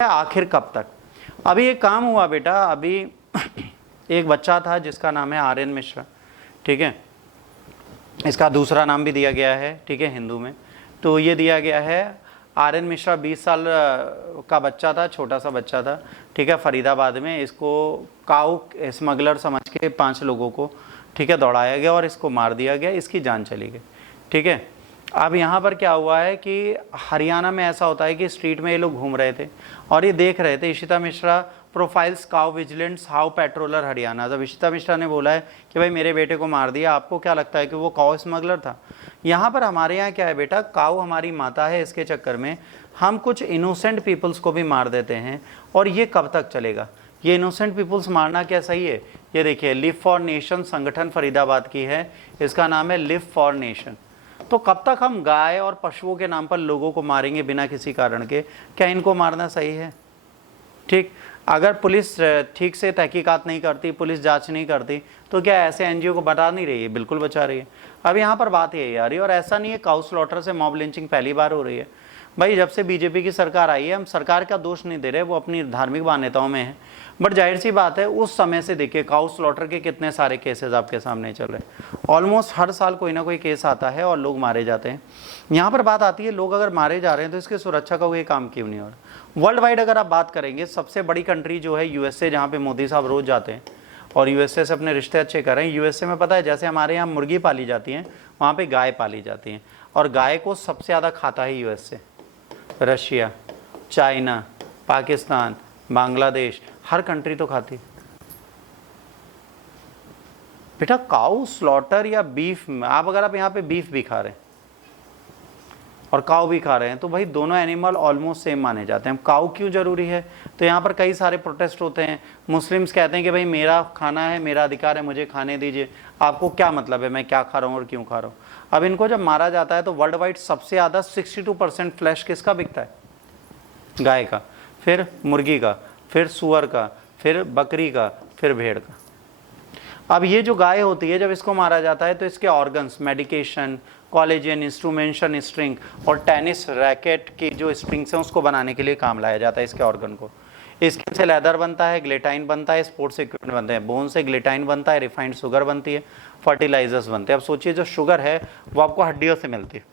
आखिर कब तक। अभी एक काम हुआ बेटा, अभी एक बच्चा था जिसका नाम है आर्यन मिश्रा, ठीक है, इसका दूसरा नाम भी दिया गया है, ठीक है, हिंदू में। तो ये दिया गया है आर्यन मिश्रा, 20 साल का बच्चा था, छोटा सा बच्चा था, ठीक है, फरीदाबाद में। इसको काऊ स्मगलर समझ के 5 लोगों को, ठीक है, दौड़ाया गया और इसको मार दिया गया, इसकी जान चली गई, ठीक है। अब यहाँ पर क्या हुआ है कि हरियाणा में ऐसा होता है कि स्ट्रीट में ये लोग घूम रहे थे और ये देख रहे थे, Ishita Mishra profiles cow vigilantes how patroller Haryana. जब इशिता मिश्रा ने बोला है कि भाई मेरे बेटे को मार दिया, आपको क्या लगता है कि वो काउ स्मगलर था? यहाँ पर हमारे यहाँ क्या है बेटा, काउ हमारी माता है, इसके चक्कर में हम कुछ इनोसेंट पीपल्स को भी मार देते हैं। और ये कब तक चलेगा? ये इनोसेंट पीपल्स मारना क्या सही है? ये देखिए, लिव फॉर नेशन संगठन फरीदाबाद की है, इसका नाम है लिव फॉर नेशन। तो कब तक हम गाय और पशुओं के नाम पर लोगों को मारेंगे बिना किसी कारण के? क्या इनको मारना सही है? ठीक, अगर पुलिस ठीक से तहकीकात नहीं करती, पुलिस जांच नहीं करती, तो क्या ऐसे एनजीओ को बचा नहीं रही है? बिल्कुल बचा रही है। अब यहाँ पर बात यही आ रही है, और ऐसा नहीं है काउ स्लॉटर से मॉब लिंचिंग पहली बार हो रही है भाई। जब से बीजेपी की सरकार आई है, हम सरकार का दोष नहीं दे रहे, वो अपनी धार्मिक मान्यताओं में है, बट जाहिर सी बात है उस समय से देखिए काउ स्लॉटर के कितने सारे केसेस आपके सामने चल रहे हैं। ऑलमोस्ट हर साल कोई ना कोई केस आता है और लोग मारे जाते हैं। यहाँ पर बात आती है, लोग अगर मारे जा रहे हैं तो इसकी सुरक्षा का कोई काम क्यों नहीं हो रहा? वर्ल्ड वाइड अगर आप बात करेंगे, सबसे बड़ी कंट्री जो है यूएसए, जहाँ पे मोदी साहब रोज जाते हैं और यूएसए से अपने रिश्ते अच्छे कर रहे हैं। यूएसए में पता है, जैसे हमारे यहाँ मुर्गी पाली जाती हैं, वहाँ पे गाय पाली जाती हैं, और गाय को सबसे ज़्यादा खाता है USA, Russia, China, Pakistan, Bangladesh, हर कंट्री तो खाती है बेटा। काउ स्लॉटर या बीफ, आप अगर आप यहाँ पे बीफ भी खा रहे हैं और काऊ भी खा रहे हैं, तो भाई दोनों एनिमल ऑलमोस्ट सेम माने जाते हैं। काऊ क्यों जरूरी है? तो यहाँ पर कई सारे प्रोटेस्ट होते हैं। मुस्लिम्स कहते हैं कि भाई मेरा खाना है, मेरा अधिकार है, मुझे खाने दीजिए, आपको क्या मतलब है मैं क्या खा रहा हूँ और क्यों खा रहा हूँ? अब इनको जब मारा जाता है तो वर्ल्ड वाइड सबसे ज़्यादा 62% फ्लैश किसका बिकता है? गाय का, फिर मुर्गी का, फिर सुअर का, फिर बकरी का, फिर भेड़ का। अब ये जो गाय होती है, जब इसको मारा जाता है तो इसके organs, medication, collagen, instrumentation string और टेनिस रैकेट की जो स्ट्रिंग्स हैं उसको बनाने के लिए काम लाया जाता है इसके ऑर्गन को। इसके से लेदर बनता है, ग्लेटाइन बनता है, स्पोर्ट्स इक्विपमेंट बनते हैं। बोन से ग्लेटाइन बनता है, रिफाइंड शुगर बनती है, फर्टिलाइजर्स बनते हैं। अब सोचिए, जो शुगर है वो आपको हड्डियों से मिलती है,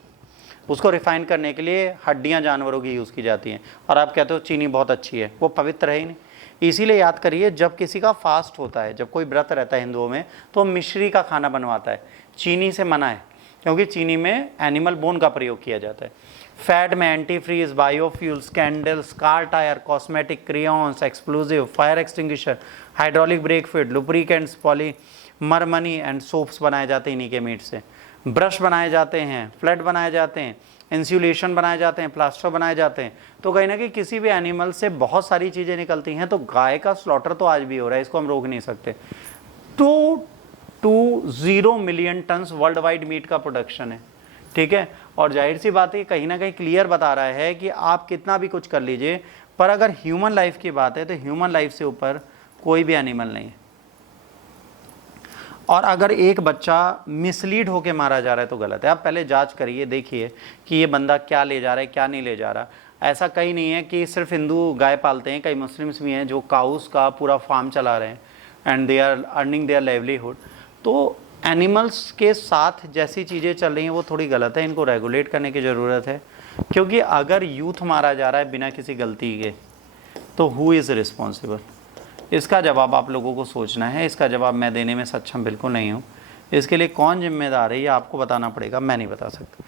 उसको रिफाइन करने के लिए हड्डियाँ जानवरों की यूज़ की जाती हैं, और आप कहते हो चीनी बहुत अच्छी है, वो पवित्र है ही नहीं। इसीलिए याद करिए, जब किसी का फास्ट होता है, जब कोई व्रत रहता है हिंदुओं में, तो मिश्री का खाना बनवाता है। चीनी से मना है, क्योंकि चीनी में एनिमल बोन का प्रयोग किया जाता है। फैट में antifreeze, biofuels, candles, car tyre, cosmetic, crayons, explosive, fire extinguisher, hydraulic brake fluid, lubricants, polymer money and soaps बनाए जाते हैं इन्हीं के मीट से। ब्रश बनाए जाते हैं, फ्लैट बनाए जाते हैं, इंसुलेशन बनाए जाते हैं, प्लास्टर बनाए जाते हैं। तो कहीं ना कहीं किसी भी एनिमल से बहुत सारी चीज़ें निकलती हैं। तो गाय का स्लॉटर तो आज भी हो रहा है, इसको हम रोक नहीं सकते। 220 million tons worldwide meat का प्रोडक्शन है, ठीक है। और जाहिर सी बात है, कहीं ना कहीं क्लियर बता रहा है कि आप कितना भी कुछ कर लीजिए, पर अगर ह्यूमन लाइफ की बात है तो ह्यूमन लाइफ से ऊपर कोई भी एनिमल नहीं है। और अगर एक बच्चा मिसलीड होकर मारा जा रहा है तो गलत है। आप पहले जांच करिए, देखिए कि ये बंदा क्या ले जा रहा है, क्या नहीं ले जा रहा। ऐसा कहीं नहीं है कि सिर्फ हिंदू गाय पालते हैं, कई मुस्लिम्स भी हैं जो काउस का पूरा फार्म चला रहे हैं and they are earning their livelihood. तो एनिमल्स के साथ जैसी चीज़ें चल रही हैं वो थोड़ी गलत है, इनको रेगुलेट करने की ज़रूरत है। क्योंकि अगर यूथ मारा जा रहा है बिना किसी गलती के, तो हु इज़ रिस्पॉन्सिबल? इसका जवाब आप लोगों को सोचना है। इसका जवाब मैं देने में सक्षम बिल्कुल नहीं हूँ। इसके लिए कौन जिम्मेदार है ये आपको बताना पड़ेगा, मैं नहीं बता सकता।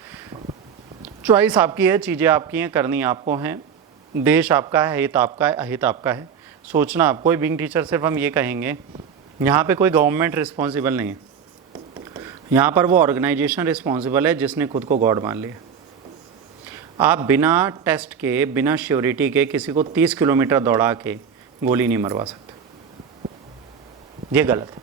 चॉइस आपकी है, चीज़ें आपकी हैं, करनी आपको हैं। देश आपका है, हित आपका है, अहित आपका है। सोचना आप, कोई बीइंग टीचर सिर्फ हम ये कहेंगे, यहाँ पे कोई गवर्नमेंट रिस्पॉन्सिबल नहीं है, यहाँ पर वो ऑर्गेनाइजेशन रिस्पॉन्सिबल है जिसने खुद को गॉड मान लिया। आप बिना टेस्ट के, बिना श्योरिटी के किसी को 30 किलोमीटर दौड़ा के गोली नहीं मरवा सकते, ये गलत है।